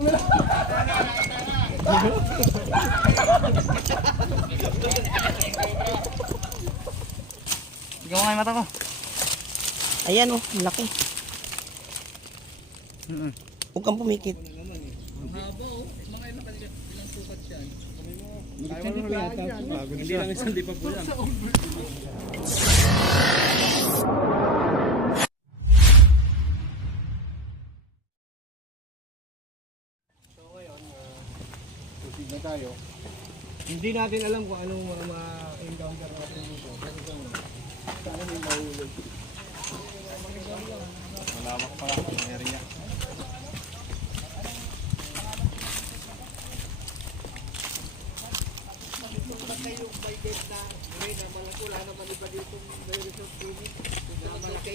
Ikaw nga yung mata ko. Ayan oh, laki. Huwag kang pumikit. Hindi lang isang lipa po yan. So ngayon, proceed na tayo. Hindi natin alam kung anong mga encounter natin dito. Kasi sana may mahulog. Malawak pa ang area. Yung may gate na may na wala naman iba dito may resort unit na malaki.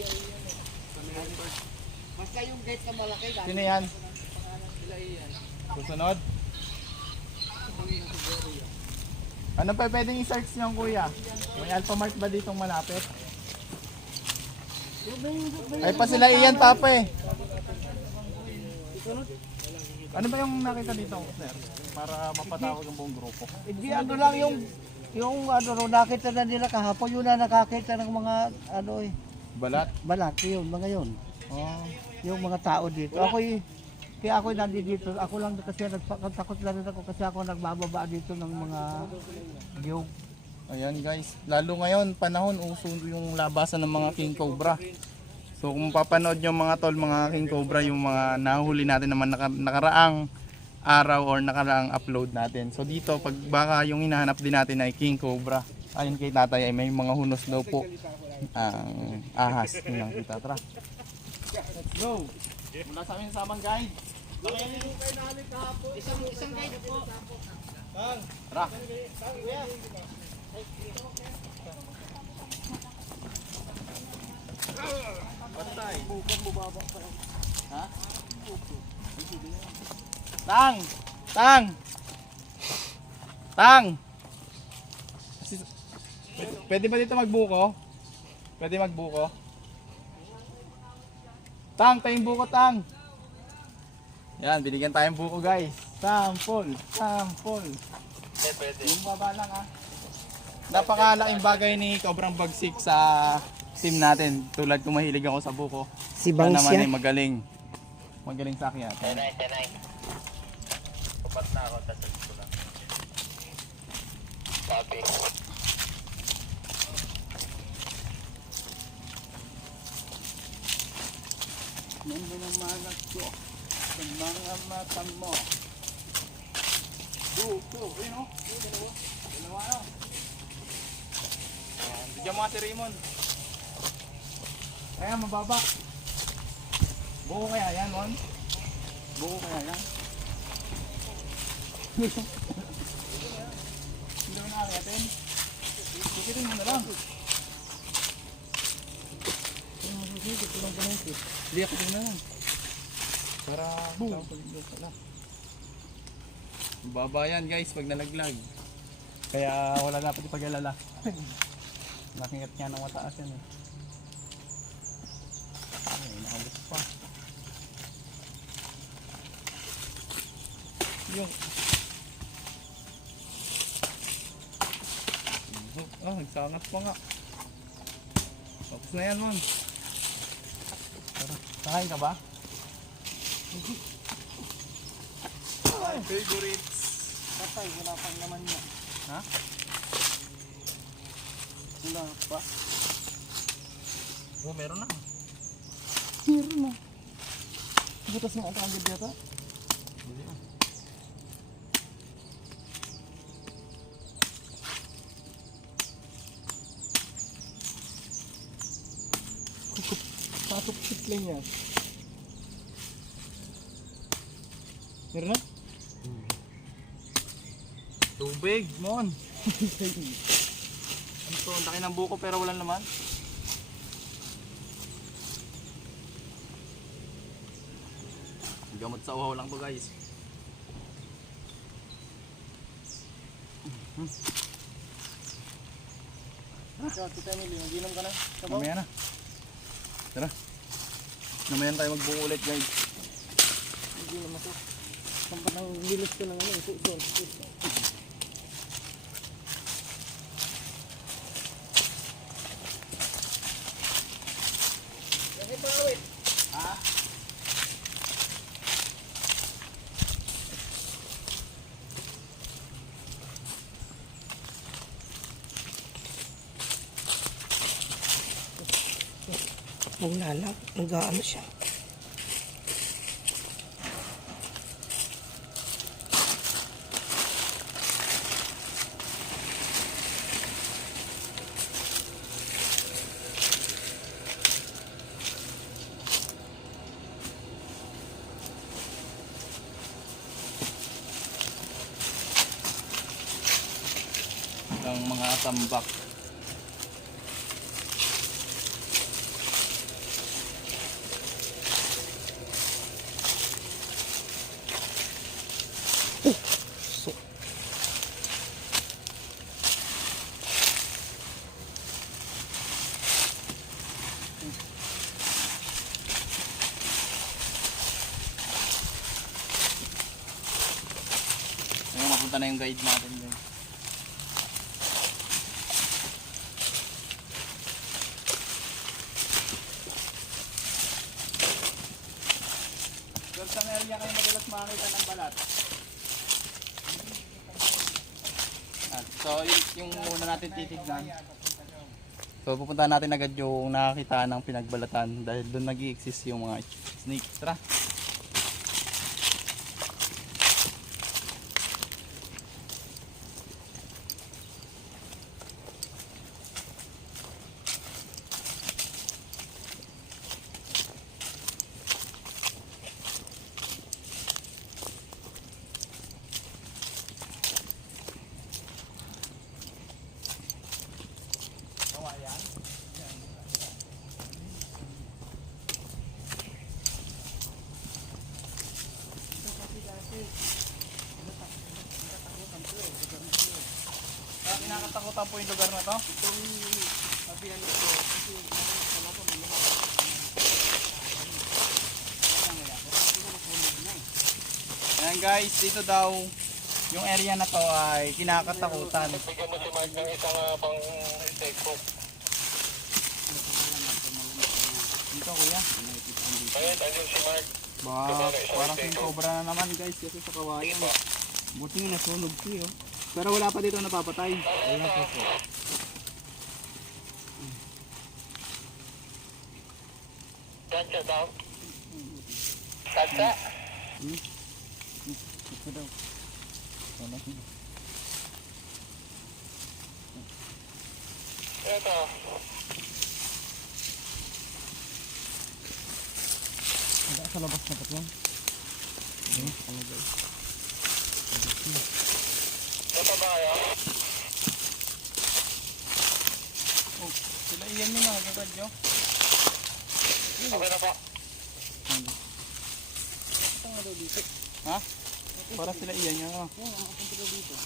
Basta yung gate na malaki lang. Sino yan? Susunod? Ano pa pwedeng i-search niyo kuya? May Alphamart ba ditong malapit? Ay pa sila iyan papa eh. Ano ba yung nakita dito sir? Para mapatawag ang buong grupo. Hindi ano lang yung ano nakita na nila kahapon yun na nakakita ng mga ano eh Balat? balat yun mga yun. Oh, yung mga tao dito. Kaya ako nandito ako lang kasi nagtakot lang ako kasi ako nagbababa dito ng mga giyog. Ayan guys, lalo ngayon panahon uso yung labasan ng mga king cobra. So kung papanood nyo mga tol, mga king cobra, yung mga nahuli natin naman nakaraang araw or nakaraang upload natin. So dito pag baka yung hinahanap din natin ay king cobra, ayon kay tatay ay may mga hunos daw po ang ahas. Yun lang kita, tara. Let's go! Mula sa amin samang guide. Isang guide po. Tara! Patay. Ha? Tang! Tang! Tang! Pwede ba dito magbuko? Pwede magbuko? Tang, tayong buko tang! Yan, binigyan tayong buko guys. Sample! Sample! Pwede. Yung baba lang ha. Napakalaking bagay ni Cobrang Bagsik sa team natin. Tulad kung mahilig ako sa buko. Si Siya Bangs naman ay yan. magaling sa akin. Tenay. Upat na ako, tasas ko lang. Copy. Nandun ang malas ko sa mga mata mo. Ayun o. Dalawa ano. Bigyan mo nga si Raymond. Kaya mababa. Buko kaya yan, Mon? Buko kaya yan? Hindi mo nakakatin? Sikitin mo na lang. Sikit ko lang pa na ito. Liyak ko na lang. Para tawag pala. Baba yan guys pag nalaglag. Kaya wala dapat ipag-alala. Nakingat nga ng mataas yan eh. Ay, nakabot pa. Yung nagsangat pa nga. Tapos na yan, Mon. Tara, kakain ka ba? Ay, favorites. Patay, wala pang naman niya. Ha? Wala pa. Oh, meron na. Meron na. Butas nga ata agad yata. Pasok lang yan. Meron na? Tubig, Mon. Ito, ang laki ng buko pero walang laman. Gamot sa uhaw lang to guys. Kita nila, ginom ka na. Mamaya na. Tara. Mamaya na tayo magbuko ulit guys. Hindi naman to. Sampat ng lilos ko ng ano, suso. Naglalag, nag-ano siya. Ang mga tambak. So, Ayun, napunta na yung guide natin dyan. Doon sa area kayo madalas makakita ng balat. So, yung una natin titignan. So, pupunta natin agad yung nakakita ng pinagbalatan dahil doon nag-i-exist yung mga snake. Tara! Kinakatakutan po yung lugar na to. Ayan guys, dito daw yung area na to ay kinakatakutan. Bigyan mo si Mark ng isang pang textbook. Dito kuya. Ayun, andun si Mark. Parang king cobra na naman guys kasi sa kawayan. Buti nga nasunog siya. Pero wala pa dito napapatay. Wala pa po. Kansa daw. Kansa? Ito daw. Wala siya. Ito. Wala sa labas na tatlo. Ano guys? Ito ba kayo? Oh, sila iyan nyo na, gagad nyo. Okay na po. Ha? Para sila iyan nyo.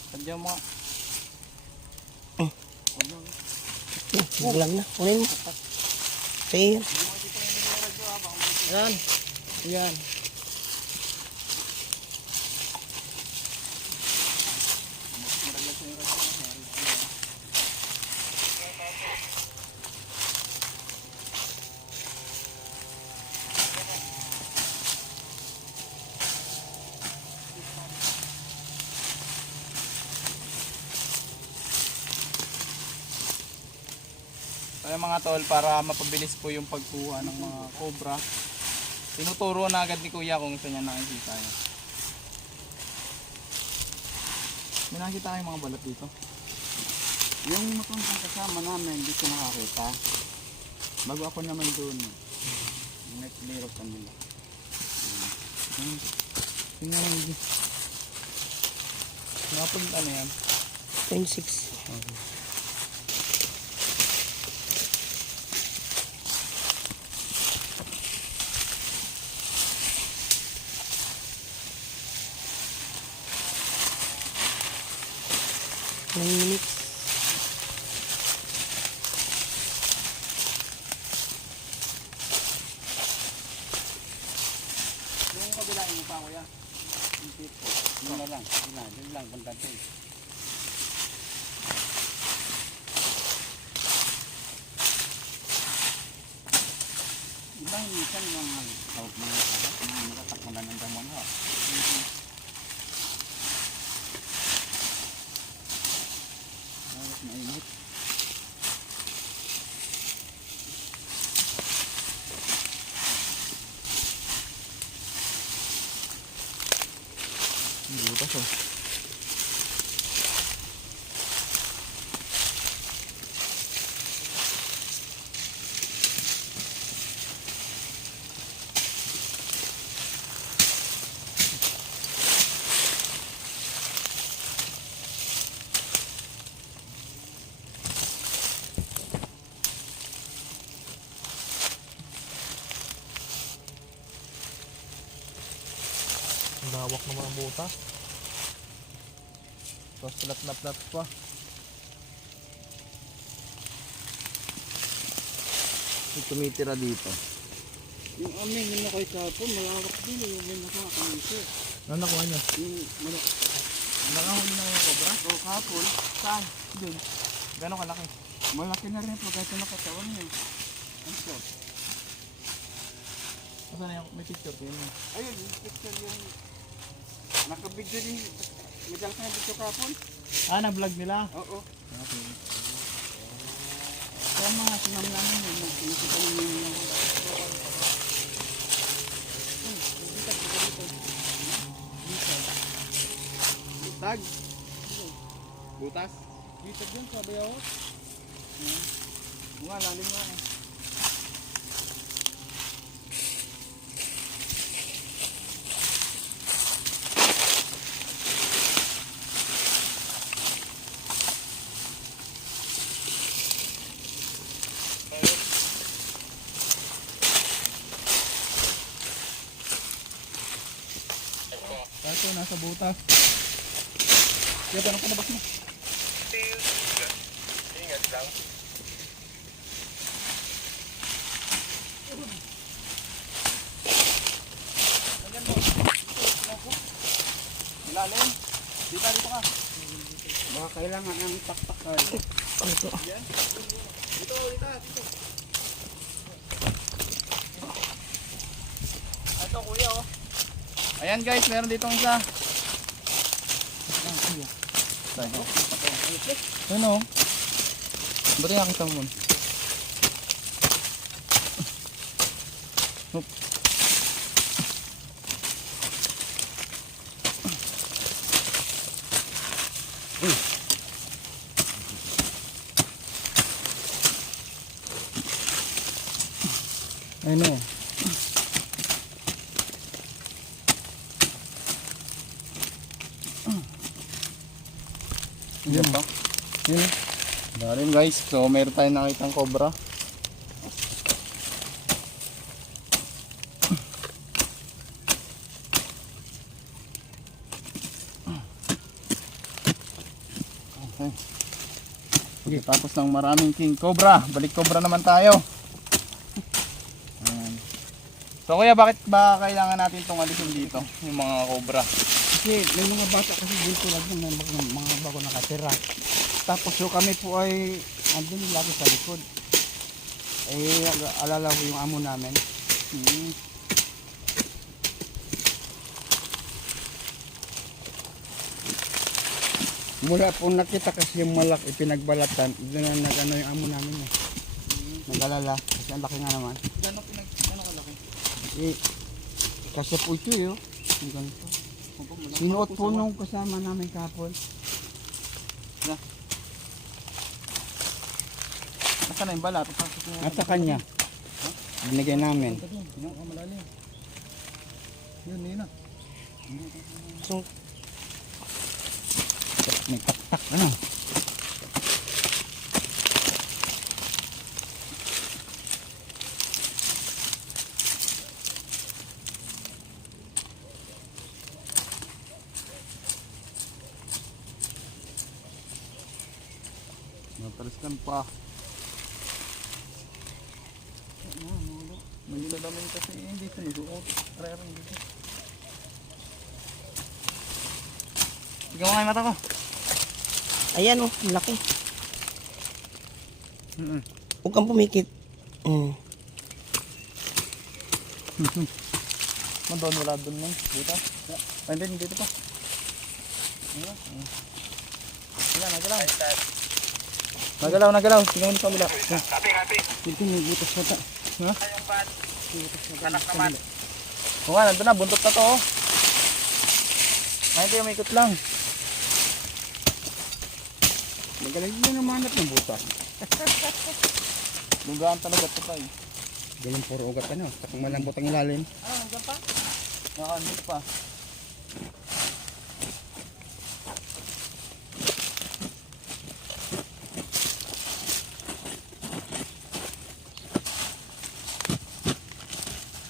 Sadya mo nga. naglag na. Kunin mo. Fail. Yan. Yan. Kaya mga tol, para mapabilis po yung pagkuha ng mga cobra, tinuturo na agad ni kuya kung saan niya nakikita niya. May nakikita kayong mga balat dito? Yung matundang kasama namin, hindi ko nakakita. Bago ako naman doon. Nag-lirok ka nila. Tingnan mo dito. Nakapag ano yan? 26. Minutes. Yung kabila yung pa kuya. Yung tip. Yun lang, banda doon. Ibang minsan mga tawag mga karat, mga nakatakmalan ng damon ha. Mainit. Butas oh. Lawak naman ang butas. Tapos lat-lat-lat pa. May tumitira dito. Yung amin, yung nakoy kapon, malawak din yung may nakakakamisa. Ano nakuha niya? Yung malak. Nakahuli na yung cobra? O kapon, saan? Doon. Gano'ng kalaki? Malaki na rin pag ito nakatawan niya. Ano siya? Saan na yung may picture ko yun? Ayun, yung picture yung nakabidyo din. Madal ka na dito kapon? Ah, na-vlog nila? Oo. Okay. Kaya mga sinamlamin yun, nakikita niyo yung tag. Butas? Bitag yun, sabi ako. Bunga, lalim nga eh. Ito, nasa butas. Kaya tanong ko na mo? Ingat lang. Ilalim. Dito ka. Baka kailangan ng taktak ay. Dito. Ito kuya oh. Ayan guys, meron ditong isa. Ano? Ba't nakakita mo? Hop. Ano? Yan pa. Yun. Dalim guys. So meron tayong nakitang cobra. Okay. Tapos ng maraming king cobra. Balik cobra naman tayo. Ayan. So kuya, bakit ba kailangan natin itong alisin dito? Yung mga cobra. Kasi may mga bata kasi dito lang yung mga bago nakatira. Tapos so kami po ay andun lagi sa likod. Eh alala ko yung amo namin. Mula po nakita kasi yung malak ipinagbalatan, doon na nag-ano yung amo namin eh. Nag-alala kasi ang laki nga naman. Gano'ng kalaki? Eh, kasi po ito yun. Yung ganito. Sinuot po nung kasama namin kahapon. Nasaan na yung balat? At sa kanya, binigay namin. Malalim. Yun, yun na. So, may taktak ano. Nataliskan pa. May salamin kasi hindi sinusuot. Rarang dito. Tignan mo nga yung mata ko. Ayan oh, laki. Mm-mm. Huwag kang pumikit. Doon, wala doon lang. Dito. Ay, hindi, dito pa. Nagalaw. Tingnan mo sa kabila. Dito may butas na ta. Ha? Oo nga, nandun na. Buntot na to. Oh. Ay, hindi, may ikot lang. Magaling din ang manap ng butas. Lugaan talaga ito tayo. Ganun puro ugat ano. Kapag malambot ang ilalim. Nakaandit pa.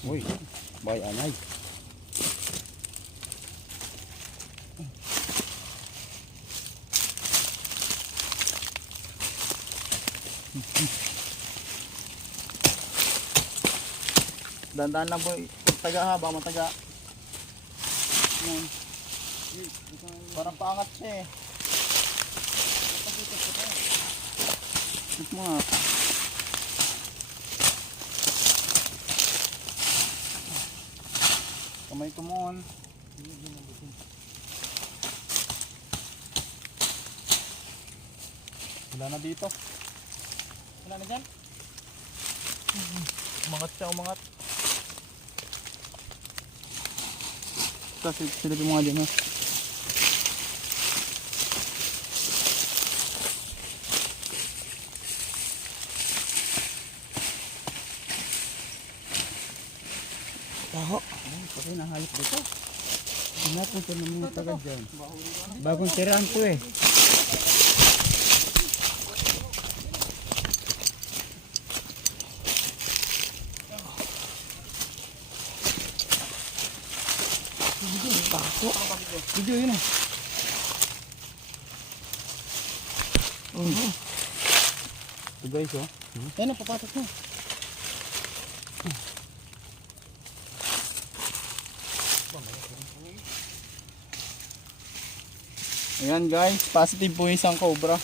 Uy, bay anay. Dandan lang po. Taga ha, baka mataga. Yan. Parang paangat siya eh. Ito mo nga. Kamay ko mo. Wala na dito. Wala na dyan. Umangat siya, umangat. Kasi silipin mo nga dyan ha. Taho. Kasi nahalip dito. Pinapunta ng mga taga dyan. Bagong tirahan ko eh. Baho. Video yun ah. Ito guys oh. Ayun ang papatok mo. Ayan guys, positive po isang cobra.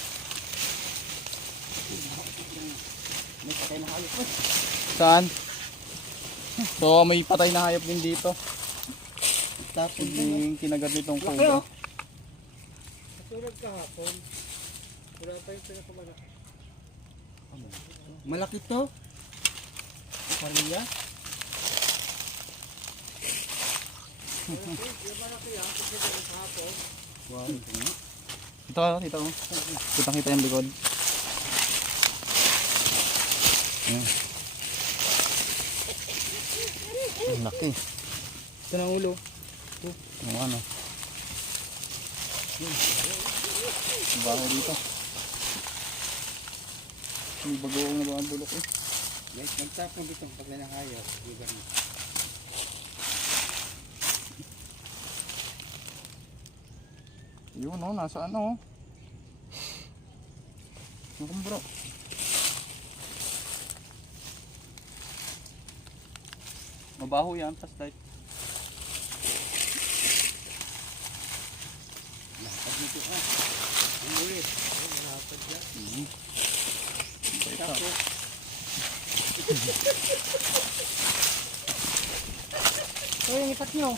Saan? So may patay na hayop din dito. Tapos Yung kinagat nitong laki cobra. oh. Katulad kahapon. Wala pa yung pinakamalaki. Malaki to? Pariya? Wow. Ito ko. Kitang-kita yung likod. Ayan. Ang laki. Ito na ulo. Yung ano. Ang bahay dito. May bagoong na ba ang bulok eh. Guys, magtapon dito pag nanakayo. Lugar na. Yun oh, nasa ano oh. Yung bro. Mabaho yan, tas type. Lapad dito ah. Ang ulit. Lapad dyan. Tapos. Ito yung itak nyo.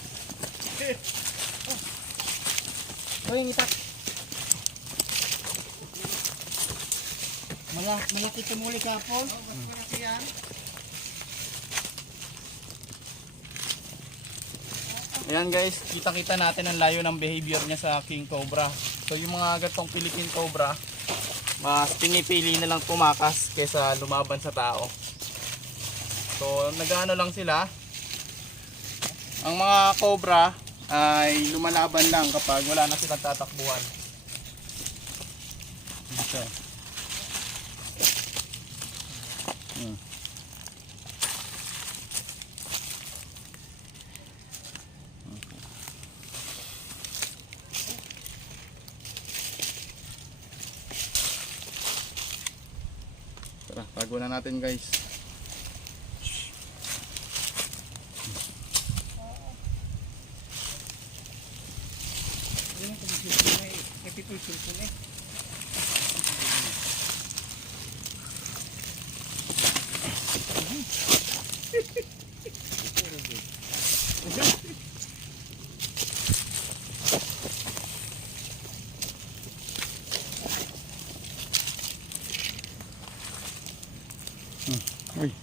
Ito yung itak. Malaki tumuli kapon. Mas malaki yan. Ayan guys, kita-kita natin ang layo ng behavior niya sa King Cobra. So yung mga gatong Philippine Cobra, mas pinipili na lang tumakas kaysa lumaban sa tao. So nag-ano lang sila. Ang mga Cobra ay lumalaban lang kapag wala na silang tatakbuhan. Ito. Tara, tago na natin guys. Uy.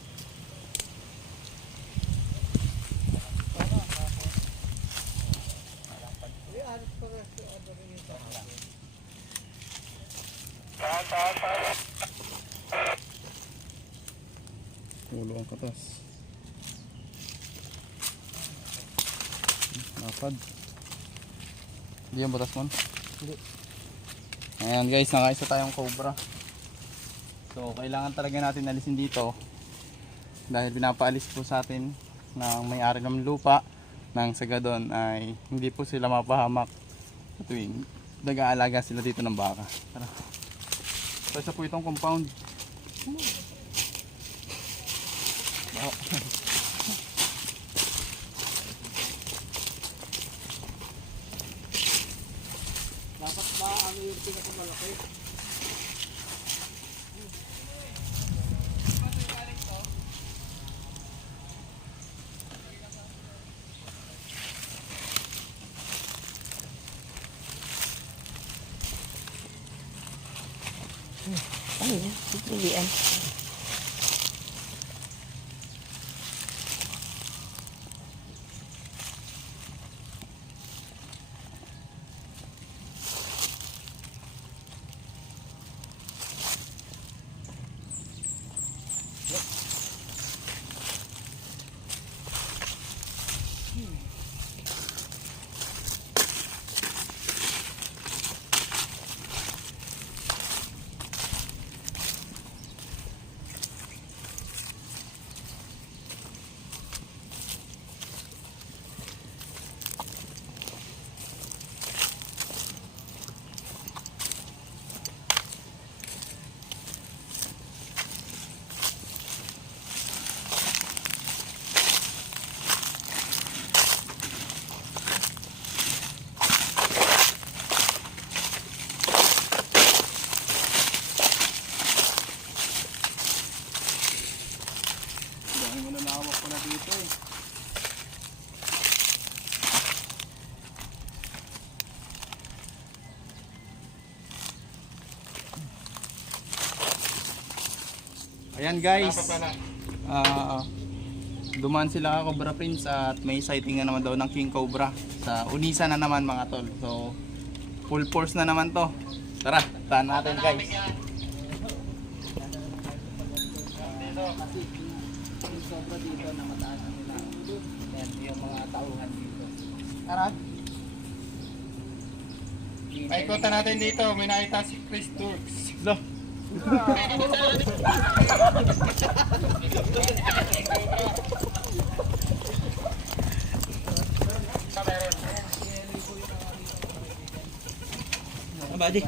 Ulo ang katas. Lapad. Hindi yung butas mo? Hindi. Ayan guys, nakaisa tayong cobra. So kailangan talaga natin alisin dito. Dahil pinapaalis po sa atin ng may-ari ng lupa ng sagadon ay hindi po sila mapahamak sa tuwing nag-aalaga sila dito ng baka. Tara. So isa po itong compound. Baho. Dapat ba ano yung pinakamalaki? Ano yan? Pipilian. Dahil mo na nakawak ko na dito eh. Ayan guys. Dumaan sila Cobra Prince at may sighting na naman daw ng King Cobra sa Unisa na naman mga tol. So full force na naman to. Tara, tahan natin guys. Yung sobra dito na mataas na nila. Yan yung mga tauhan dito. Tara. Paikutan natin dito, may nakita si Chris Turks. Lo. Abadi.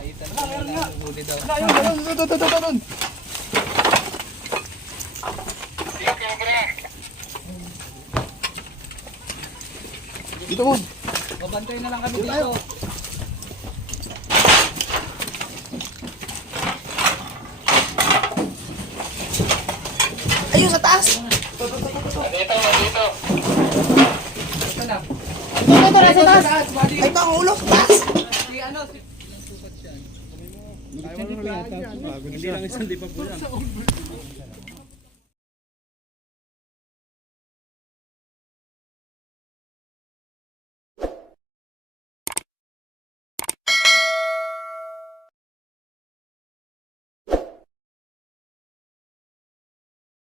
Doon. Dito mo. Babantay na lang kami dito. Ayun, sa taas! Dito. Ito na. Ito, nasa taas! Ay, ito ang ulo, sa taas! Si ano, si... Hindi lang isang lipa po yan.